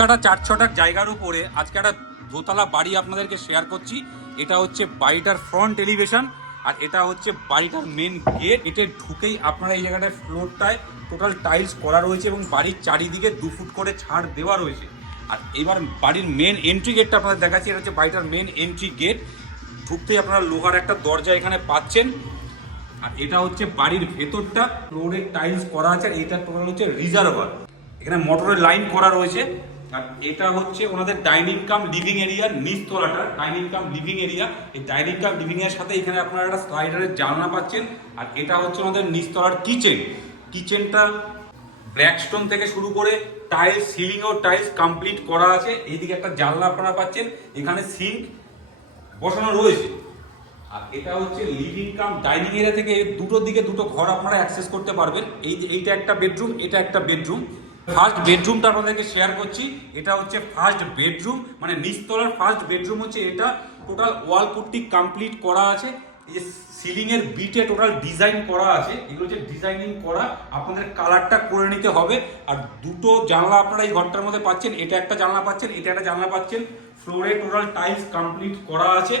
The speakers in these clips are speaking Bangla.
কাটা 4-6 জায়গার উপরে আজকে একটা দোতলা বাড়ি আপনাদেরকে শেয়ার করছি। এটা হচ্ছে বাড়িটার ফ্রন্ট এলিভেশন আর এটা হচ্ছে বাড়িটার মেন গেট। এতে ঢুকেই আপনারা এই জায়গাটায় ফ্লোরটায় টোটাল টাইলস করা রয়েছে এবং বাড়ির চারিদিকে 2 ফুট করে ছাড় দেওয়া রয়েছে। আর এবার বাড়ির মেন এন্ট্রি গেটটা আপনাদের দেখাচ্ছি। এটা হচ্ছে বাড়িটার মেন এন্ট্রি গেট। ঢুকতেই আপনারা লোহার একটা দরজা এখানে পাচ্ছেন। আর এটা হচ্ছে বাড়ির ভেতরটা, ফ্লোরের টাইলস করা আছে। আর এটা টোটাল হচ্ছে রিজার্ভার, এখানে মোটরের লাইন করা রয়েছে। আর এটা হচ্ছে ওনাদের ডাইনিং কাম লিভিং এরিয়া, নিচতলাটা ডাইনিং কাম লিভিং এরিয়া। এই ডাইনিং কাম লিভিং এরিয়ার সাথে এখানে আপনারা একটা স্লাইডারের জানলা পাচ্ছেন। আর এটা হচ্ছে ওনাদের নিচতলার কিচেন। কিচেনটা ব্ল্যাকস্টোন থেকে শুরু করে টাইলস, সিলিংও টাইলস কমপ্লিট করা আছে। এইদিকে একটা জানলা আপনারা পাচ্ছেন, এখানে সিঙ্ক বসানো রয়েছে। আর এটা হচ্ছে লিভিং কাম ডাইনিং এরিয়া থেকে দুটোর দিকে দুটো ঘর আপনারা অ্যাক্সেস করতে পারবেন। এইটা একটা বেডরুম, এটা একটা বেডরুম। ফার্স্ট বেডরুমটা আপনাদেরকে শেয়ার করছি। এটা হচ্ছে ফার্স্ট বেডরুম, মানে নিচতলার ফার্স্ট বেডরুম হচ্ছে এটা। টোটাল ওয়াল পুট্টি কমপ্লিট করা আছে। এই যে সিলিং এর বিটে টোটাল ডিজাইন করা আছে, এগুলো হচ্ছে ডিজাইনিং করা। আপনাদের কালারটা করে নিতে হবে। আর দুটো জানলা আপনারা এই ঘরটার মধ্যে পাচ্ছেন। এটা একটা জানলা পাচ্ছেন, এটা একটা জানলা পাচ্ছেন। ফ্লোরে টোটাল টাইলস কমপ্লিট করা আছে।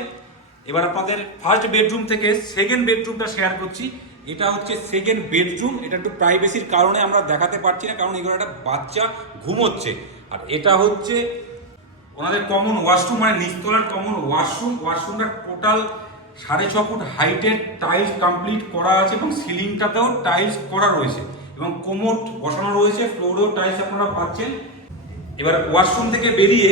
এবার আপনাদের ফার্স্ট বেডরুম থেকে সেকেন্ড বেডরুমটা শেয়ার করছি। এটা হচ্ছে সেকেন্ড বেডরুম। এটা একটু প্রাইভেসির কারণে আমরা দেখাতে পারছি না, কারণ এগুলো একটা বাচ্চা ঘুমোচ্ছে। আর এটা হচ্ছে ওনাদের কমন ওয়াশরুম, মানে নিচতলার কমন ওয়াশরুম। ওয়াশরুমটা টোটাল 6.5 ফুট হাইটের টাইলস কমপ্লিট করা আছে এবং সিলিংটাতেও টাইলস করা রয়েছে এবং কোমোড বসানো রয়েছে। ফ্লোরেও টাইলস আপনারা পাচ্ছেন। এবার ওয়াশরুম থেকে বেরিয়ে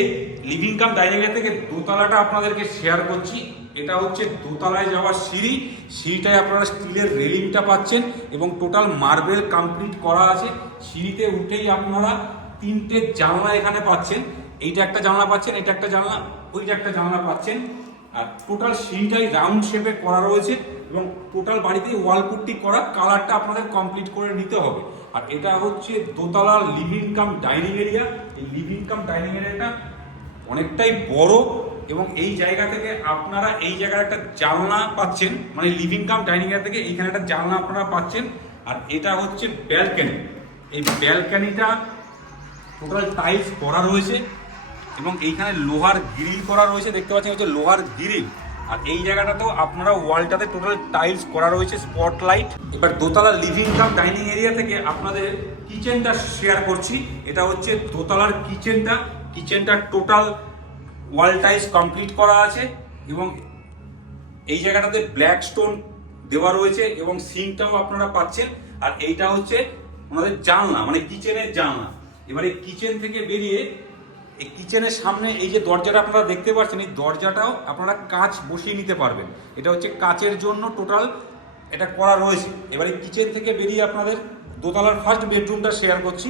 লিভিং কাম ডাইনিং এরিয়া থেকে দোতলাটা আপনাদেরকে শেয়ার করছি। এটা হচ্ছে দোতলায় যাওয়ার সিঁড়ি। সিঁড়িটায় আপনারা স্টিলের রেলিংটা পাচ্ছেন এবং টোটাল মার্বেল কমপ্লিট করা আছে। সিঁড়িতে উঠেই আপনারা 3টে জানলা এখানে পাচ্ছেন। এইটা একটা জানলা পাচ্ছেন, এটা একটা জানলা, ওইটা একটা জানলা পাচ্ছেন। আর টোটাল সিঁড়িটাই রাউন্ড শেপে করা রয়েছে এবং টোটাল বাড়িতে ওয়াল পুট্টি করা। কালারটা আপনাদের কমপ্লিট করে নিতে হবে। আর এটা হচ্ছে দোতলার লিভিং কাম ডাইনিং এরিয়া। এই লিভিং কাম ডাইনিং এরিয়াটা অনেকটাই বড় এবং এই জায়গা থেকে আপনারা এই জায়গার একটা জানলা পাচ্ছেন, মানে লিভিং কাম ডাইনিং এরিয়া থেকে এইখানে একটা জানলা আপনারা পাচ্ছেন। আর এটা হচ্ছে ব্যালকনি। এই ব্যালকনিটা টোটাল টাইলস করা রয়েছে এবং এইখানে লোহার গ্রিল করা রয়েছে, দেখতে পাচ্ছেন হচ্ছে লোহার গ্রিল। আর এই জায়গাটাতেও আপনারা ওয়ালটাতে টোটাল টাইলস করা রয়েছে, স্পটলাইট। এবার দোতলার লিভিং কাম ডাইনিং এরিয়া থেকে আপনাদের কিচেনটা শেয়ার করছি। এটা হচ্ছে দোতলার কিচেনটা। কিচেনটা টোটাল ওয়াল টাইলস কমপ্লিট করা আছে এবং এই জায়গাটাতে ব্ল্যাক স্টোন দেওয়া রয়েছে এবং সিঙ্কটাও আপনারা পাচ্ছেন। আর এইটা হচ্ছে ওনাদের জানলা, মানে কিচেনের জানলা। এবারে কিচেন থেকে বেরিয়ে এই কিচেনের সামনে এই যে দরজাটা আপনারা দেখতে পাচ্ছেন, এই দরজাটাও আপনারা কাঁচ বসিয়ে নিতে পারবেন। এটা হচ্ছে কাঁচের জন্য টোটাল এটা করা রয়েছে। এবারে কিচেন থেকে বেরিয়ে আপনাদের দোতলার ফার্স্ট বেডরুমটা শেয়ার করছি।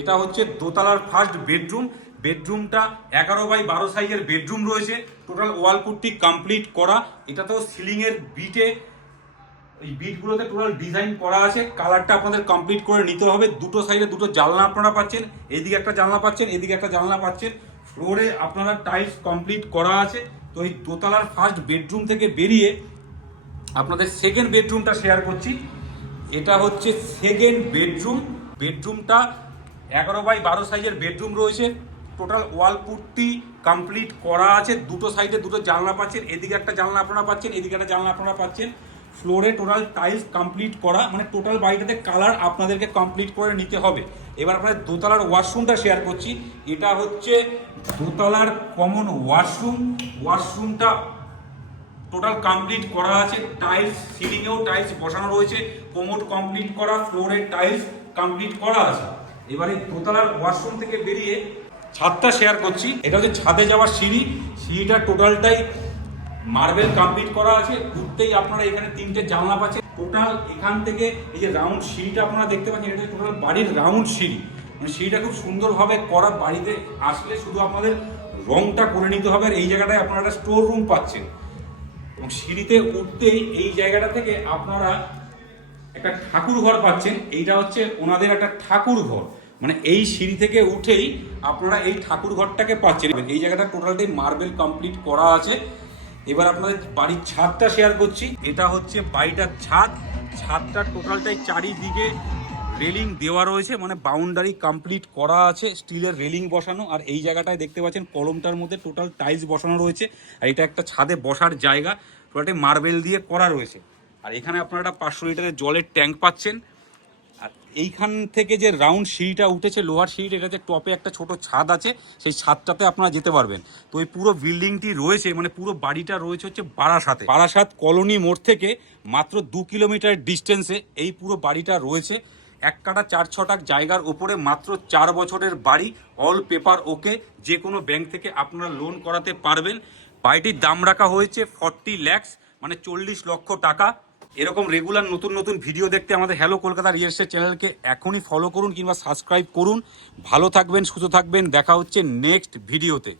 এটা হচ্ছে দোতলার ফার্স্ট বেডরুম। বেডরুমটা 11x12 সাইজের বেডরুম রয়েছে। টোটাল ওয়াল পুট্টি কমপ্লিট করা। এটাতেও সিলিংয়ের বিটে, এই বিটগুলোতে টোটাল ডিজাইন করা আছে। কালারটা আপনাদের কমপ্লিট করে নিতে হবে। দুটো সাইডে দুটো জানলা আপনারা পাচ্ছেন, এইদিকে একটা জানলা পাচ্ছেন, এদিকে একটা জানলা পাচ্ছেন। ফ্লোরে আপনারা টাইলস কমপ্লিট করা আছে। তো এই দোতলার ফার্স্ট বেডরুম থেকে বেরিয়ে আপনাদের সেকেন্ড বেডরুমটা শেয়ার করছি। এটা হচ্ছে সেকেন্ড বেডরুম। বেডরুমটা 11x12 সাইজের বেডরুম রয়েছে। টোটাল ওয়াল পুট্টি কমপ্লিট করা আছে। দুটো সাইডে দুটো জানলা পাচ্ছেন, এদিকে একটা জানলা আপনারা পাচ্ছেন, এদিকে একটা জানলা আপনারা পাচ্ছেন। ফ্লোরে টোটাল টাইলস কমপ্লিট করা, মানে টোটাল বাড়িটাতে কালার আপনাদেরকে কমপ্লিট করে নিতে হবে। এবার আপনাদের দোতলার ওয়াশরুমটা শেয়ার করছি। এটা হচ্ছে দোতলার কমন ওয়াশরুম। ওয়াশরুমটা টোটাল কমপ্লিট করা আছে। টাইলস, সিলিংয়েও টাইলস বসানো রয়েছে, কোমোড কমপ্লিট করা, ফ্লোরে টাইলস কমপ্লিট করা আছে। এবারে দোতলার ওয়াশরুম থেকে বেরিয়ে ছাদটা শেয়ার করছি। এটা হচ্ছে ছাদে যাওয়ার সিঁড়ি। সিঁড়িটা টোটালটাই মার্বেল কমপ্লিট করা আছে। উঠতেই আপনারা এখানে 3টে জানলা পাচ্ছেন। টোটাল এখান থেকে এই যে রাউন্ড সিঁড়িটা আপনারা দেখতে পাচ্ছেন, এটা টোটাল বাড়ির রাউন্ড সিঁড়ি। মানে সিঁড়িটা খুব সুন্দরভাবে করা। বাড়িতে আসলে শুধু আপনাদের রংটা করে নিতে হবে। আর এই জায়গাটায় আপনারা একটা স্টোর রুম পাচ্ছেন এবং সিঁড়িতে উঠতেই এই জায়গাটা থেকে আপনারা একটা ঠাকুর ঘর পাচ্ছেন। এইটা হচ্ছে ওনাদের একটা ঠাকুর ঘর, মানে এই সিঁড়ি থেকে উঠেই আপনারা এই ঠাকুর ঘরটাকে পাচ্ছেন। এই জায়গাটা টোটালটাই মার্বেল কমপ্লিট করা আছে। এবার আপনাদের বাড়ির ছাদটা শেয়ার করছি। এটা হচ্ছে বাড়িটার ছাদ। ছাদটা টোটালটাই চারিদিকে রেলিং দেওয়া রয়েছে, মানে বাউন্ডারি কমপ্লিট করা আছে, স্টিলের রেলিং বসানো। আর এই জায়গাটায় দেখতে পাচ্ছেন কলমটার মধ্যে টোটাল টাইলস বসানো রয়েছে। আর এটা একটা ছাদে বসার জায়গা, টোটালি মার্বেল দিয়ে করা রয়েছে। আর এখানে আপনারা একটা 500 লিটারের জলের ট্যাঙ্ক পাচ্ছেন। আর এইখান থেকে যে রাউন্ড সিঁড়িটা উঠেছে, লোহার সিঁড়ি, এটাতে টপে একটা ছোট ছাদ আছে, সেই ছাদটাতে আপনারা যেতে পারবেন। তো এই পুরো বিল্ডিংটি রয়েছে, মানে পুরো বাড়িটা রয়েছে হচ্ছে বারাসাতে। বারাসাত কলোনি মোড় থেকে মাত্র 2 কিলোমিটার ডিস্টেন্সে এই পুরো বাড়িটা রয়েছে। 1 কাঠা 4 ছটাক জায়গার উপরে, মাত্র 4 বছরের বাড়ি, অল পেপার ওকে, যে কোনো ব্যাংক থেকে আপনারা লোন করাতে পারবেন। বাড়িটির দাম রাখা হয়েছে 40 lakhs, মানে 40 লক্ষ টাকা। এরকম রেগুলার নতুন নতুন ভিডিও দেখতে আমাদের হ্যালো কলকাতা রিয়েল এস্টেট চ্যানেলকে এখনই ফলো করুন কিংবা সাবস্ক্রাইব করুন। ভালো থাকবেন, সুস্থ থাকবেন, দেখা হচ্ছে নেক্সট ভিডিওতে।